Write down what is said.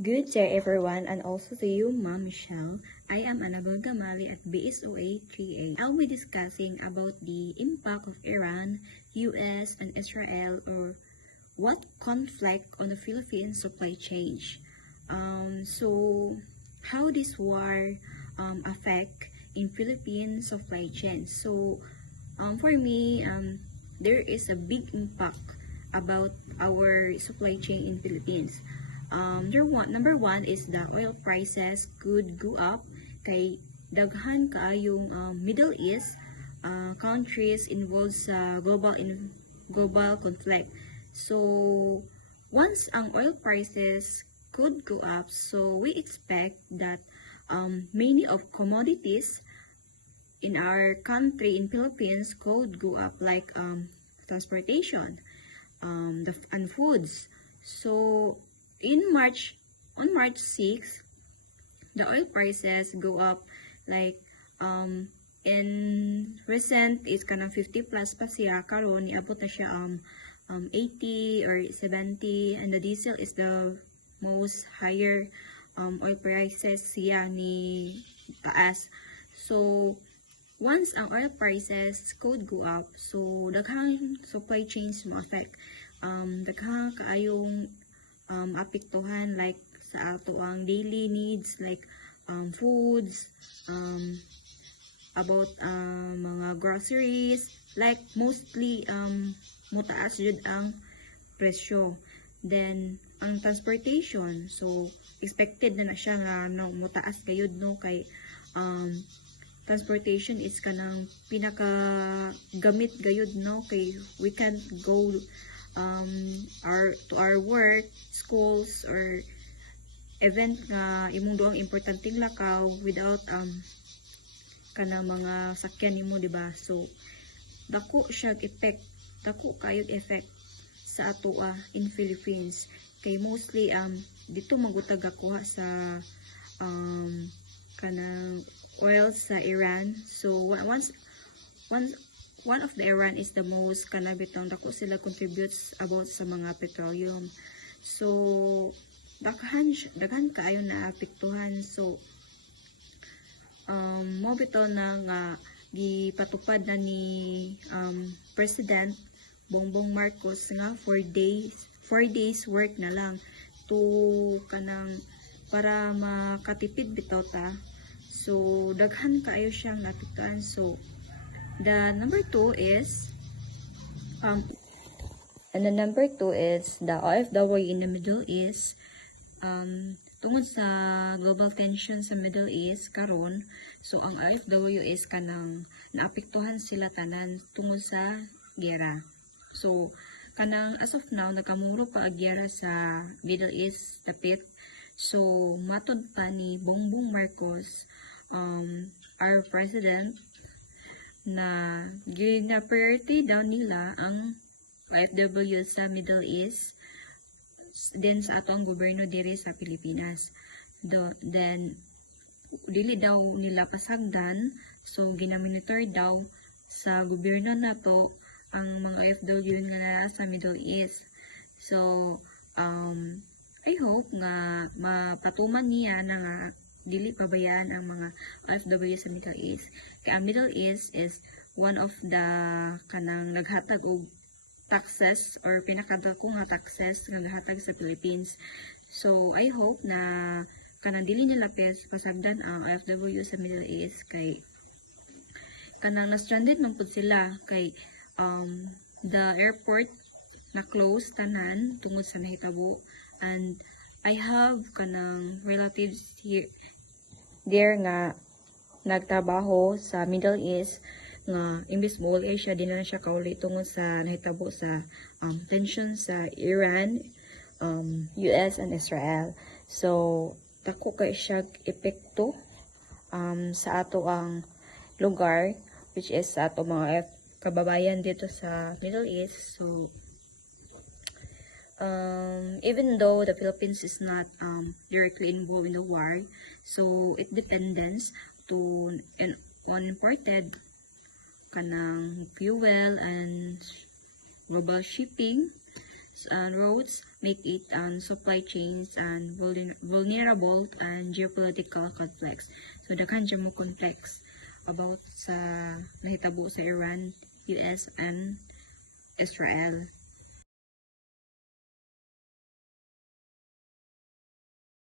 Good day everyone, and also to you, Ma'am Michelle. I am Annabel Gamali at BSOA 3A. I'll be discussing about the impact of Iran, US, and Israel, or what conflict on the Philippine supply chain. So how this war affect in Philippine supply chain. So for me, there is a big impact about our supply chain in Philippines. Number one is the oil prices could go up kay daghan kaayong Middle East countries involved sa global conflict. So once ang oil prices could go up, so we expect that many of commodities in our country in Philippines could go up, like transportation, and foods. So on March 6, the oil prices go up, like in recent is kanang 50 plus pa siya, karon niabot na siya 80 or 70, and the diesel is the most higher oil prices siya ni taas. So once ang oil prices could go up, so daghang supply chains mo affect, daghang kaayong apektuhan, like sa ato ang daily needs, like foods, about mga groceries, like mostly mutaas jud ang presyo. Then ang transportation, so expected na siya nga mutaas kayud kay transportation is kanang pinaka gamit gayud kay we can't go to our work, schools, or event nga imong duang importanteng lakaw without kanang mga sakyan nimo, diba? So dako siya effect, dako kayog effect sa atoa in Philippines, kay mostly dito magutag ako sa kanang oil sa Iran. So one of the Iran is the most kanabitong dako sila contributes about sa mga petroleum. So daghan kaayo na apektuhan. So mo bitaw na nga gipatupad na ni President Bongbong Marcos nga 4 days work na lang to kanang para makatipid bitaw ta. So daghan kaayo siyang napektuhan. So the number two is the OFW in the Middle East. Tungod sa global tension sa Middle East karon, so ang OFW is kanang naapektuhan sila tanan tungod sa giyera. So kanang as of now nakamuro pa ang giyera sa Middle East dapit. So matud pa ni Bongbong Marcos, our president, na gina-priority daw nila ang OFW sa Middle East din sa atong gobyerno diri sa Pilipinas. Then dili daw nila pasagdan, so ginamonitor daw sa gobyerno nato ang mga OFW nga nara sa Middle East. So I hope nga mapatuman niya na nga dili pabayaan ang mga OFW sa Middle East. Kaya ang Middle East is one of the kanang naghatag og taxes, or pinakadako nga taxes nga naghatag sa Philippines. So I hope na kanang dili nila pasagdan ang OFW sa Middle East, kay kanang na-stranded man pud sila, kay the airport na close tanan tungod sa nahitabo. And I have kanang relatives here there nga nagtrabaho sa Middle East, nga imbis mo siya din na siya kauli tungod sa nahitabo sa tension sa Iran, US, and Israel. So dako kay siya epekto sa ato ang lugar, which is sa ato mga kababayan dito sa Middle East. So even though the Philippines is not directly involved in the war, so it depends on imported kanang fuel and global shipping. roads make it supply chains and vulnerable and geopolitical conflicts. So daghan siya mo complex about sa nahitabo sa Iran, US and Israel.